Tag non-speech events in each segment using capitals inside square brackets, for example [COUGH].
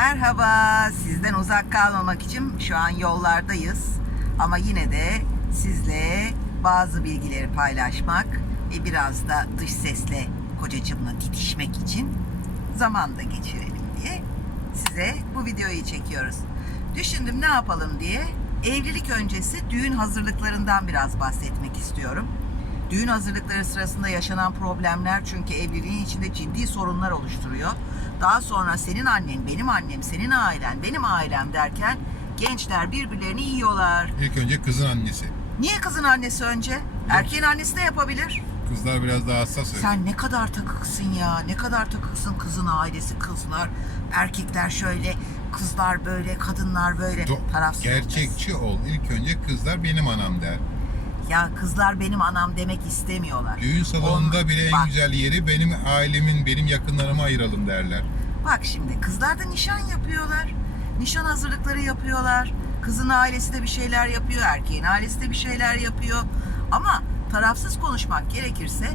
Merhaba, sizden uzak kalmamak için şu an yollardayız. Ama yine de sizle bazı bilgileri paylaşmak ve biraz da dış sesle kocacığımla titişmek için zaman da geçirelim diye size bu videoyu çekiyoruz. Düşündüm ne yapalım diye evlilik öncesi düğün hazırlıklarından biraz bahsetmek istiyorum. Düğün hazırlıkları sırasında yaşanan problemler çünkü evliliğin içinde ciddi sorunlar oluşturuyor. Daha sonra senin annen, benim annem, senin ailen, benim ailem derken gençler birbirlerini yiyorlar. İlk önce kızın annesi. Niye kızın annesi önce? Erkeğin annesi de yapabilir. Kızlar biraz daha hassas. Sen ne kadar takıksın ya. Ne kadar takıksın kızın ailesi, kızlar, erkekler şöyle, kızlar böyle, kadınlar böyle. Do- Tarafsız Gerçekçi ol. İlk önce kızlar benim anam der. Ya kızlar benim anam demek istemiyorlar. Düğün salonunda On- bile en Bak, güzel yeri benim ailemin, benim yakınlarıma ayıralım derler. Bak şimdi kızlar da nişan yapıyorlar. Nişan hazırlıkları yapıyorlar. Kızın ailesi de bir şeyler yapıyor. Erkeğin ailesi de bir şeyler yapıyor. Ama tarafsız konuşmak gerekirse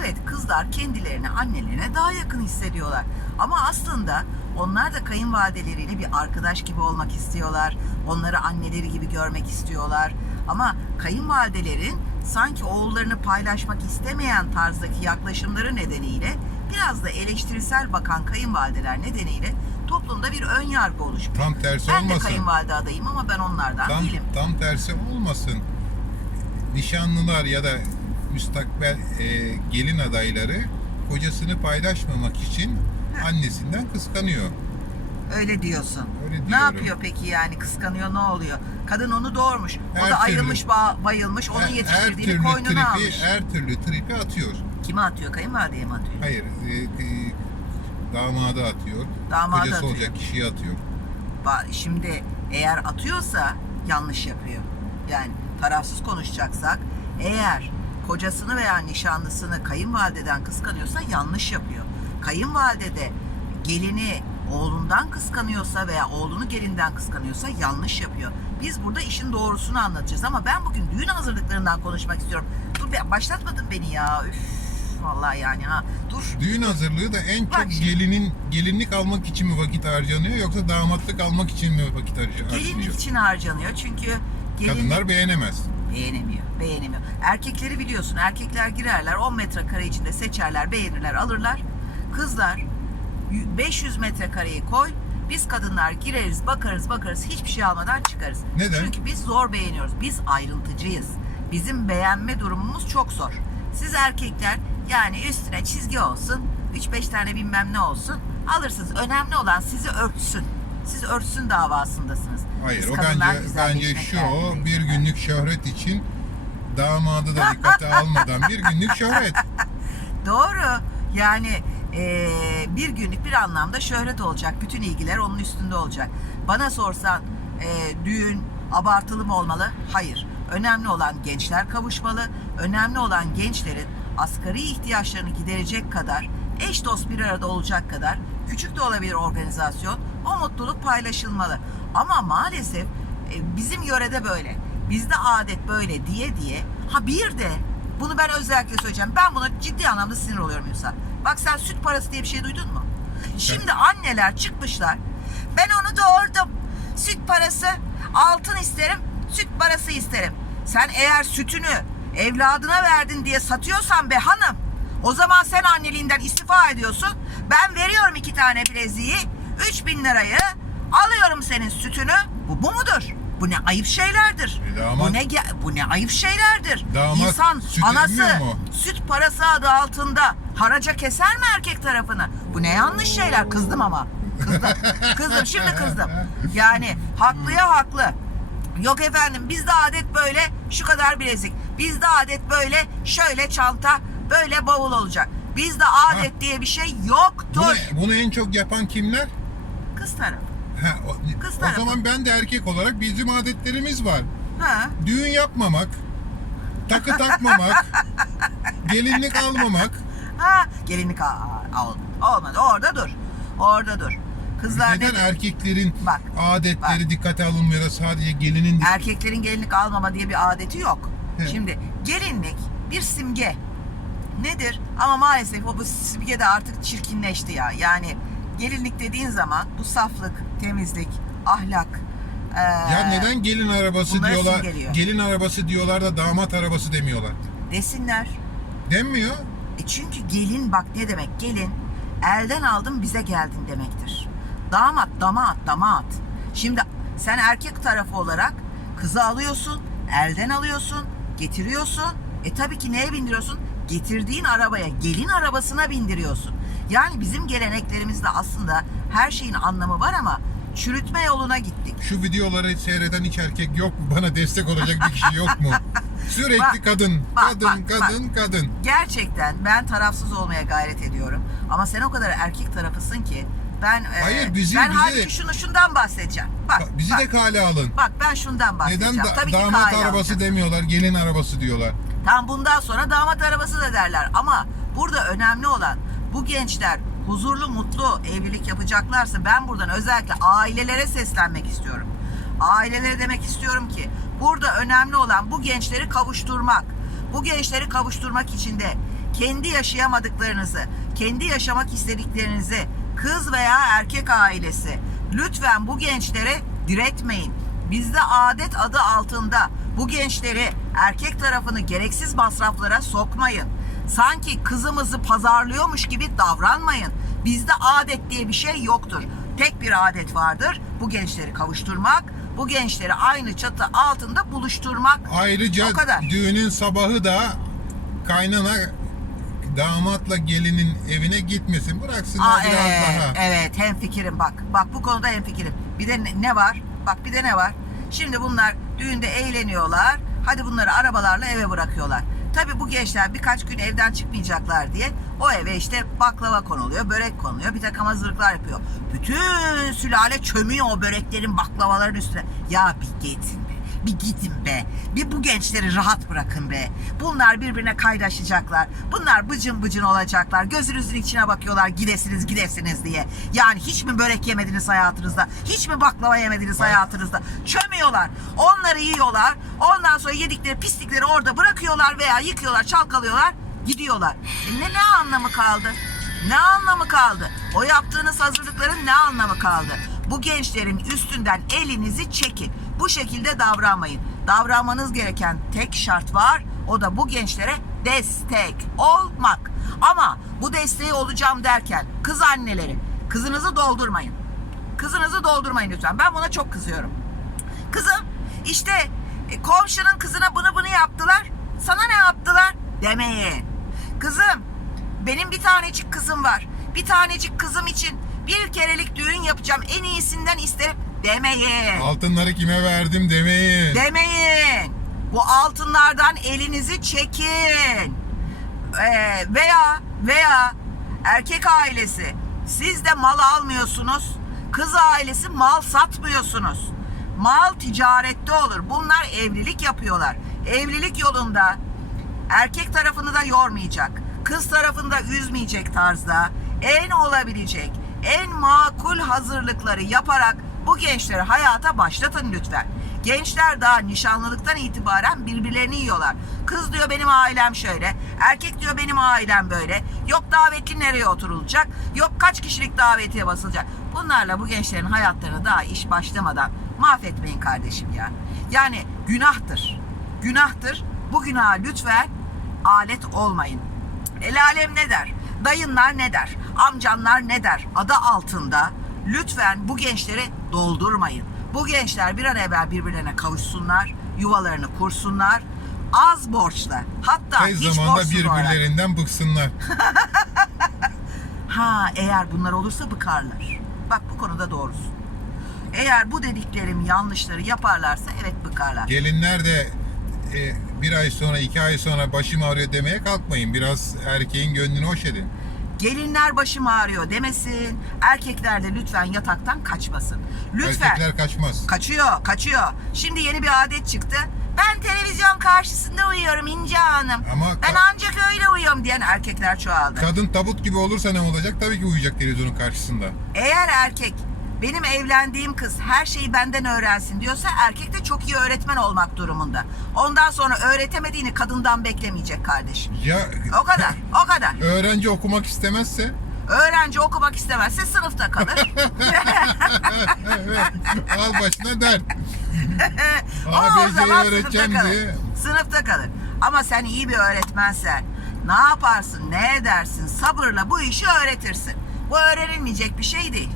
evet kızlar kendilerini annelerine daha yakın hissediyorlar. Ama aslında onlar da kayınvalideleriyle bir arkadaş gibi olmak istiyorlar. Onları anneleri gibi görmek istiyorlar. Ama kayınvalidelerin sanki oğullarını paylaşmak istemeyen tarzdaki yaklaşımları nedeniyle biraz da eleştirisel bakan kayınvalideler nedeniyle toplumda bir ön yargı oluşmuş. Tam tersi Ben de olmasın. kayınvalide adayım ama ben onlardan Tam, değilim. tam tersi olmasın. Nişanlılar ya da müstakbel e, gelin adayları kocasını paylaşmamak için. Annesinden kıskanıyor. Öyle diyorsun. Öyle Ne diyorum. yapıyor peki yani kıskanıyor ne oluyor? Kadın onu doğurmuş. O Her da türlü. ayrılmış ba- bayılmış. Onun Her- yetiştirdiğini her koynuna tripi, almış. her türlü tripi atıyor. Kime atıyor? Kayınvalideye mi atıyor? Hayır, e, e, damada atıyor. Damada Kocası atıyor. olacak kişiye atıyor. Şimdi eğer atıyorsa yanlış yapıyor. Yani tarafsız konuşacaksak eğer kocasını veya nişanlısını kayınvalideden kıskanıyorsa yanlış yapıyor. Kayınvalide de gelini oğlundan kıskanıyorsa veya oğlunu gelinden kıskanıyorsa yanlış yapıyor. Biz burada işin doğrusunu anlatacağız ama ben bugün düğün hazırlıklarından konuşmak istiyorum. Dur be başlatmadın beni ya. Üf, vallahi yani ha. Dur. Düğün hazırlığı da en Bak çok şimdi. gelinin gelinlik almak için mi vakit harcanıyor yoksa damatlık almak için mi vakit harca- harcanıyor? Gelinlik için harcanıyor çünkü gelinlik Kadınlar beğenemez. Beğenemiyor, beğenemiyor. Erkekleri biliyorsun, erkekler girerler 10 metrekare içinde seçerler, beğenirler, alırlar. Kızlar 500 metrekareyi koy, biz kadınlar gireriz, bakarız, bakarız, hiçbir şey almadan çıkarız. Neden? Çünkü biz zor beğeniyoruz, biz ayrıntıcıyız. Bizim beğenme durumumuz çok zor. Siz erkekler yani üstüne çizgi olsun, 3-5 tane bilmem ne olsun, alırsınız. Önemli olan sizi örtsün. Siz örtsün davasındasınız. Hayır, Biz o bence bence şu bir günlük şöhret için damadı da dikkate almadan bir günlük şöhret. [LAUGHS] Doğru. Yani eee, bir günlük bir anlamda şöhret olacak. Bütün ilgiler onun üstünde olacak. Bana sorsan eee, düğün abartılı mı olmalı? Hayır. Önemli olan gençler kavuşmalı. Önemli olan gençlerin asgari ihtiyaçlarını giderecek kadar, eş dost bir arada olacak kadar küçük de olabilir organizasyon. O mutluluk paylaşılmalı. Ama maalesef e, bizim yörede böyle. Bizde adet böyle diye diye. Ha bir de bunu ben özellikle söyleyeceğim. Ben buna ciddi anlamda sinir oluyorum Musa. Bak sen süt parası diye bir şey duydun mu? Şimdi anneler çıkmışlar. Ben onu doğurdum. Süt parası, altın isterim, süt parası isterim. Sen eğer sütünü evladına verdin diye satıyorsan be hanım, o zaman sen anneliğinden istifa ediyorsun. Ben veriyorum iki tane bileziği, 3000 lirayı, alıyorum senin sütünü. Bu, bu mudur? Bu ne ayıp şeylerdir. E, damat- bu ne ge- bu ne ayıp şeylerdir. Damat İnsan süt anası mu? süt parası adı altında haraca keser mi erkek tarafını? Bu ne yanlış şeyler. Kızdım ama. Kızdım. Kızdım şimdi kızdım. Yani haklıya haklı. Yok efendim bizde adet böyle şu kadar bilezik. Bizde adet böyle şöyle çanta böyle bavul olacak. Bizde adet diye bir şey yoktur. Bunu, bunu en çok yapan kimler? Kız tarafı. Ha, o, Kız o tarafı. zaman ben de erkek olarak bizim adetlerimiz var. Ha. Düğün yapmamak, takı takmamak, [LAUGHS] gelinlik almamak. Ha. Gelinlik al, al- olmadı. Orada dur. Orada dur. Kızlar Neden ne- erkeklerin Bak, adetleri bak. dikkate alınmıyor da sadece gelinin erkeklerin gelinlik almama diye bir adeti yok. He. Şimdi gelinlik bir simge. Nedir? Ama maalesef o bu simge de artık çirkinleşti ya. Yani gelinlik dediğin zaman bu saflık, temizlik, ahlak. e, Ya neden gelin arabası diyorlar? Gelin arabası diyorlar da damat arabası demiyorlar. Desinler. Denmiyor. E çünkü gelin bak ne demek gelin elden aldın bize geldin demektir. Damat damat damat. Şimdi sen erkek tarafı olarak kızı alıyorsun, elden alıyorsun, getiriyorsun. E tabii ki neye bindiriyorsun? Getirdiğin arabaya, gelin arabasına bindiriyorsun. Yani bizim geleneklerimizde aslında her şeyin anlamı var ama çürütme yoluna gittik. Şu videoları seyreden hiç erkek yok mu? Bana destek olacak bir kişi yok mu? [LAUGHS] Sürekli Bak, kadın, bak, kadın, bak, kadın, kadın. Gerçekten ben tarafsız olmaya gayret ediyorum. Ama sen o kadar erkek tarafısın ki ben e, Hayır, bizi- ben bizi- halbuki şunu şundan bahsedeceğim. Bak, Bak, Bizi bak, de kale alın. bak ben şundan bahsedeceğim. Neden da- Tabii ki damat kale arabası alacağız. demiyorlar, gelin arabası diyorlar. Tam bundan sonra damat arabası da derler. Ama burada önemli olan bu gençler huzurlu, mutlu evlilik yapacaklarsa ben buradan özellikle ailelere seslenmek istiyorum. Ailelere demek istiyorum ki burada önemli olan bu gençleri kavuşturmak. Bu gençleri kavuşturmak için de kendi yaşayamadıklarınızı, kendi yaşamak istediklerinizi kız veya erkek ailesi lütfen bu gençlere diretmeyin. Bizde adet adı altında bu gençleri erkek tarafını gereksiz masraflara sokmayın. Sanki kızımızı pazarlıyormuş gibi davranmayın. Bizde adet diye bir şey yoktur. Tek bir adet vardır. Bu gençleri kavuşturmak, bu gençleri aynı çatı altında buluşturmak. Ayrıca O kadar. düğünün sabahı da kaynana damatla gelinin evine gitmesin. Bıraksınlar Aa, biraz evet, daha. evet hem fikirim bak. Bak bu konuda hem fikirim. Bir de ne, ne var? Bak bir de ne var? Şimdi bunlar düğünde eğleniyorlar. Hadi bunları arabalarla eve bırakıyorlar. Tabii bu gençler birkaç gün evden çıkmayacaklar diye o eve işte baklava konuluyor, börek konuluyor, bir takım hazırlıklar yapıyor. Bütün sülale çömüyor o böreklerin, baklavaların üstüne. Ya bir be, bir gidin be. Bir bu gençleri rahat bırakın be. Bunlar birbirine kaynaşacaklar. Bunlar bıcın bıcın olacaklar. Gözünüzün içine bakıyorlar gidesiniz gidesiniz diye. Yani hiç mi börek yemediniz hayatınızda? Hiç mi baklava yemediniz hayatınızda? Çömüyorlar. Onları yiyorlar. Ondan sonra yedikleri pislikleri orada bırakıyorlar veya yıkıyorlar, çalkalıyorlar, gidiyorlar. E ne, ne anlamı kaldı? Ne anlamı kaldı? O yaptığınız hazırlıkların ne anlamı kaldı? Bu gençlerin üstünden elinizi çekin. Bu şekilde davranmayın. Davranmanız gereken tek şart var. O da bu gençlere destek olmak. Ama bu desteği olacağım derken kız anneleri kızınızı doldurmayın. Kızınızı doldurmayın lütfen. Ben buna çok kızıyorum. Kızım işte e, komşunun kızına bunu bunu yaptılar. Sana ne yaptılar? Demeyin. Kızım benim bir tanecik kızım var. Bir tanecik kızım için bir kerelik düğün yapacağım. En iyisinden isterim. Demeyin. Altınları kime verdim demeyin. Demeyin. Bu altınlardan elinizi çekin. Ee, veya veya erkek ailesi siz de mal almıyorsunuz. Kız ailesi mal satmıyorsunuz. Mal ticarette olur. Bunlar evlilik yapıyorlar. Evlilik yolunda erkek tarafını da yormayacak. Kız tarafını da üzmeyecek tarzda en olabilecek, en makul hazırlıkları yaparak bu gençleri hayata başlatın lütfen. Gençler daha nişanlılıktan itibaren birbirlerini yiyorlar. Kız diyor benim ailem şöyle, erkek diyor benim ailem böyle. Yok davetli nereye oturulacak, yok kaç kişilik davetiye basılacak. Bunlarla bu gençlerin hayatlarını daha iş başlamadan mahvetmeyin kardeşim ya. Yani günahtır. Günahtır. Bu günaha lütfen alet olmayın. El alem ne der? Dayınlar ne der? Amcanlar ne der? Adı altında lütfen bu gençleri doldurmayın. Bu gençler bir an evvel birbirlerine kavuşsunlar, yuvalarını kursunlar. Az borçla, hatta Tez hiç zamanda borçsuz olarak. birbirlerinden bıksınlar. [LAUGHS] Ha eğer bunlar olursa bıkarlar. Bak bu konuda doğrusun. Eğer bu dediklerim yanlışları yaparlarsa evet bıkarlar. Gelinler de e, bir ay sonra, iki ay sonra başım ağrıyor demeye kalkmayın. Biraz erkeğin gönlünü hoş edin. Gelinler başım ağrıyor demesin. Erkekler de lütfen yataktan kaçmasın. Lütfen. Erkekler kaçmaz. Kaçıyor, kaçıyor. Şimdi yeni bir adet çıktı. Ben televizyon karşısında uyuyorum İnce Hanım. Ama Ben ancak öyle uyuyorum diyen erkekler çoğaldı. kadın tabut gibi olursa ne olacak? Tabii ki uyuyacak televizyonun karşısında. Eğer erkek benim evlendiğim kız her şeyi benden öğrensin diyorsa erkek de çok iyi öğretmen olmak durumunda. Ondan sonra öğretemediğini kadından beklemeyecek kardeşim. Ya O kadar, o kadar. [LAUGHS] öğrenci okumak istemezse Öğrenci okumak istemezse sınıfta kalır. [LAUGHS] Al başına dert. [LAUGHS] o, o zaman öğreteceğim sınıfta kalır. diye. Sınıfta kalır. Ama sen iyi bir öğretmensen ne yaparsın, ne edersin, sabırla bu işi öğretirsin. Bu öğrenilmeyecek bir şey değil.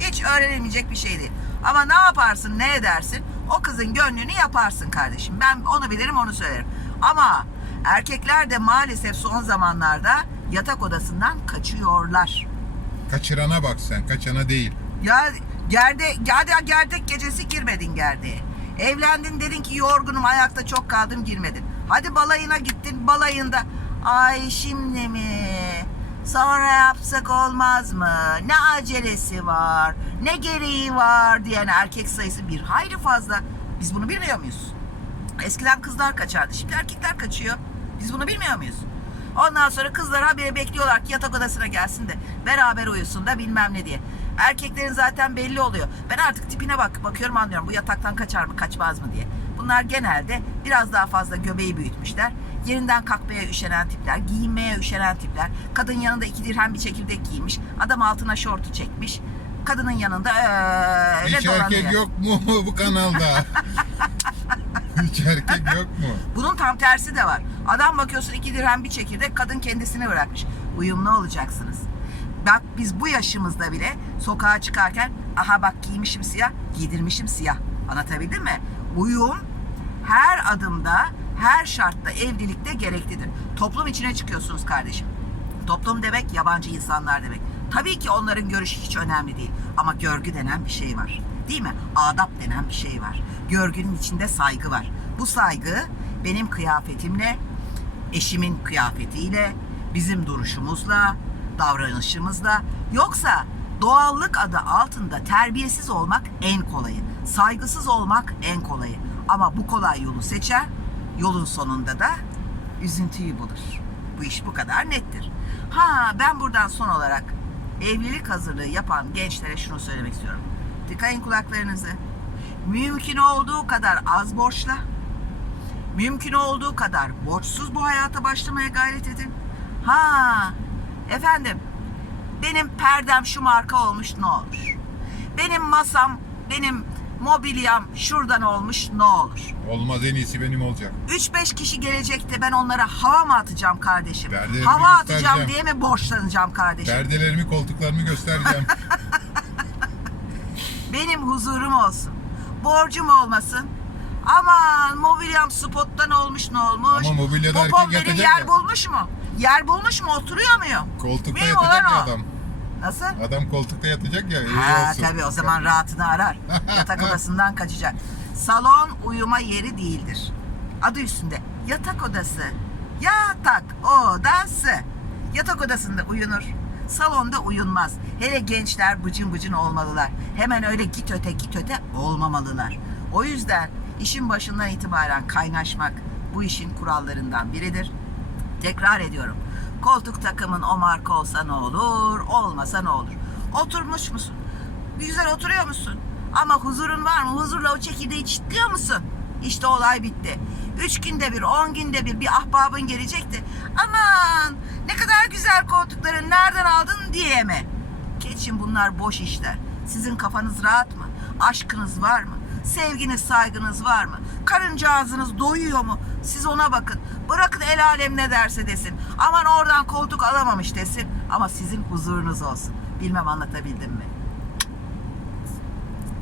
Hiç öğrenilmeyecek bir şey değil. Ama ne yaparsın, ne edersin? O kızın gönlünü yaparsın kardeşim. Ben onu bilirim, onu söylerim. Ama erkekler de maalesef son zamanlarda yatak odasından kaçıyorlar. Kaçırana bak sen, kaçana değil. Ya gerde, gerde, gerdek gecesi girmedin gerdeğe. Evlendin dedin ki yorgunum ayakta çok kaldım girmedin. Hadi balayına gittin balayında. Ay şimdi mi? Sonra yapsak olmaz mı? Ne acelesi var? Ne gereği var diyen erkek sayısı bir hayli fazla. Biz bunu bilmiyor muyuz? Eskiden kızlar kaçardı. Şimdi erkekler kaçıyor. Biz bunu bilmiyor muyuz? Ondan sonra kızlar haberi bekliyorlar ki yatak odasına gelsin de beraber uyusun da bilmem ne diye. Erkeklerin zaten belli oluyor. Ben artık tipine bak bakıyorum anlıyorum bu yataktan kaçar mı kaçmaz mı diye. Bunlar genelde biraz daha fazla göbeği büyütmüşler. Yerinden kalkmaya üşenen tipler, giyinmeye üşenen tipler. Kadın yanında iki dirhem bir çekirdek giymiş. Adam altına şortu çekmiş. Kadının yanında öyle Hiç dolanıyor. erkek yok mu bu kanalda? [LAUGHS] Hiç erkek yok mu? Bunun tam tersi de var. Adam bakıyorsun iki dirhem bir çekirdek kadın kendisini bırakmış. Uyumlu olacaksınız. Bak biz bu yaşımızda bile sokağa çıkarken aha bak giymişim siyah, giydirmişim siyah. Anlatabildim mi? Uyum her adımda, her şartta, evlilikte gereklidir. Toplum içine çıkıyorsunuz kardeşim. Toplum demek yabancı insanlar demek. Tabii ki onların görüşü hiç önemli değil. Ama görgü denen bir şey var. Değil mi? Adap denen bir şey var. Görgünün içinde saygı var. Bu saygı benim kıyafetimle, eşimin kıyafetiyle, bizim duruşumuzla, davranışımızla yoksa doğallık adı altında terbiyesiz olmak en kolayı. Saygısız olmak en kolayı. Ama bu kolay yolu seçer, yolun sonunda da üzüntüyü bulur. Bu iş bu kadar nettir. Ha ben buradan son olarak evlilik hazırlığı yapan gençlere şunu söylemek istiyorum. Tıkayın kulaklarınızı. Mümkün olduğu kadar az borçla, mümkün olduğu kadar borçsuz bu hayata başlamaya gayret edin. Ha efendim benim perdem şu marka olmuş ne olur? Benim masam, benim mobilyam şuradan olmuş ne olur? Olmaz en iyisi benim olacak. 3-5 kişi gelecekte ben onlara hava mı atacağım kardeşim? Perdelerimi hava atacağım göstereceğim. diye mi borçlanacağım kardeşim? Perdelerimi, koltuklarımı göstereceğim. [LAUGHS] [LAUGHS] Benim huzurum olsun. Borcum olmasın. Aman mobilyam spottan olmuş ne olmuş? Ama mobilyada erkek Popom benim yatacak yer ya. bulmuş mu? Yer bulmuş mu? Oturuyor muyum? Koltukta yatacak olan ya o. adam. Nasıl? Adam koltukta yatacak ya. iyi Ha olsun. tabii o zaman rahatını arar. [LAUGHS] Yatak odasından kaçacak. Salon uyuma yeri değildir. Adı üstünde. Yatak odası. Yatak odası. Yatak odasında uyunur. Salonda uyunmaz. Hele gençler bıcın bıcın olmalılar. Hemen öyle git öte git öte olmamalılar. O yüzden işin başından itibaren kaynaşmak bu işin kurallarından biridir. Tekrar ediyorum. Koltuk takımın o marka olsa ne olur, olmasa ne olur? Oturmuş musun? Güzel oturuyor musun? Ama huzurun var mı? Huzurla o çekirdeği çitliyor musun? İşte olay bitti. Üç günde bir, on günde bir bir ahbabın gelecekti. Aman ne kadar güzel koltukların nereden aldın diye mi? Geçin bunlar boş işler. Sizin kafanız rahat mı? Aşkınız var mı? Sevginiz, saygınız var mı? Karıncağızınız doyuyor mu? Siz ona bakın. Bırakın el alem ne derse desin. Aman oradan koltuk alamamış desin. Ama sizin huzurunuz olsun. Bilmem anlatabildim mi?